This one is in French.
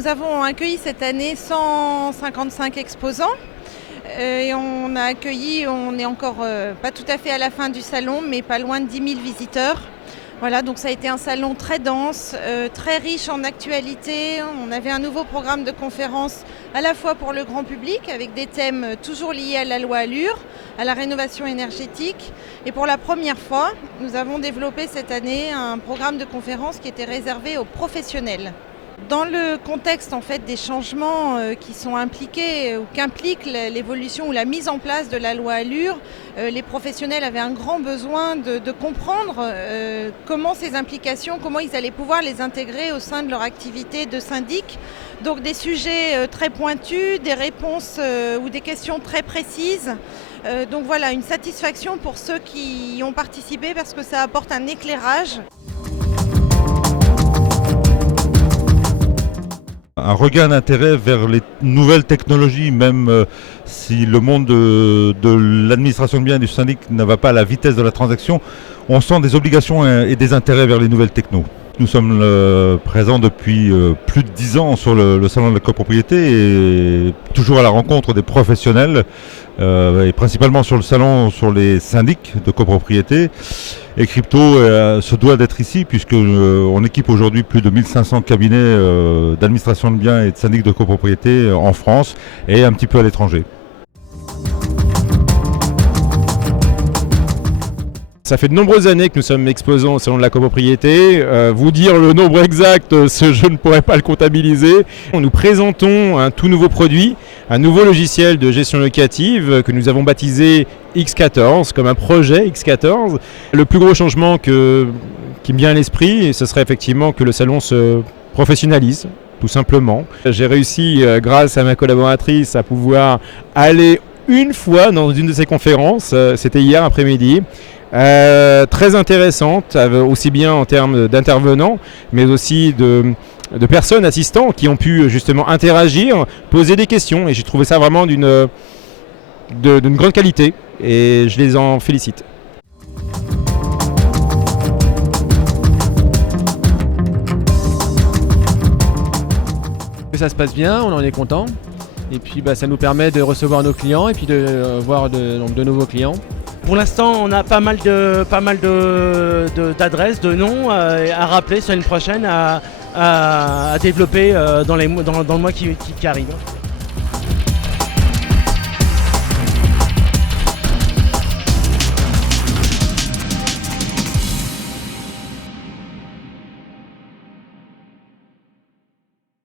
Nous avons accueilli cette année 155 exposants. Et on est encore pas tout à fait à la fin du salon, mais pas loin de 10 000 visiteurs. Voilà, donc ça a été un salon très dense, très riche en actualité. On avait un nouveau programme de conférences à la fois pour le grand public, avec des thèmes toujours liés à la loi Allure, à la rénovation énergétique. Et pour la première fois, nous avons développé cette année un programme de conférences qui était réservé aux professionnels. Dans le contexte en fait, des changements qui sont impliqués ou qu'implique l'évolution ou la mise en place de la loi Allure, les professionnels avaient un grand besoin de comprendre comment ces implications, comment ils allaient pouvoir les intégrer au sein de leur activité de syndic. Donc des sujets très pointus, des réponses ou des questions très précises. Donc voilà, une satisfaction pour ceux qui y ont participé parce que ça apporte un éclairage. Un regain d'intérêt vers les nouvelles technologies, même si le monde de l'administration de biens et du syndic ne va pas à la vitesse de la transaction, on sent des obligations et des intérêts vers les nouvelles technos. Nous sommes présents depuis plus de 10 ans sur le salon de la copropriété et toujours à la rencontre des professionnels et principalement sur le salon sur les syndics de copropriété. Et Crypto se doit d'être ici puisqu'on équipe aujourd'hui plus de 1500 cabinets d'administration de biens et de syndics de copropriété en France et un petit peu à l'étranger. Ça fait de nombreuses années que nous sommes exposants au salon de la copropriété. Vous dire le nombre exact, je ne pourrais pas le comptabiliser. Nous présentons un tout nouveau produit, un nouveau logiciel de gestion locative que nous avons baptisé X14, comme un projet X14. Le plus gros changement qui me vient à l'esprit, ce serait effectivement que le salon se professionnalise, tout simplement. J'ai réussi, grâce à ma collaboratrice, à pouvoir aller une fois dans une de ces conférences, c'était hier après-midi. Très intéressante, aussi bien en termes d'intervenants, mais aussi de personnes assistants qui ont pu justement interagir, poser des questions, et j'ai trouvé ça vraiment d'une grande qualité, et je les en félicite. Ça se passe bien, on en est content, et puis ça nous permet de recevoir nos clients et puis de voir de nouveaux clients. Pour l'instant, on a pas mal d'adresses, de noms à rappeler sur une prochaine, à développer dans le mois qui arrive.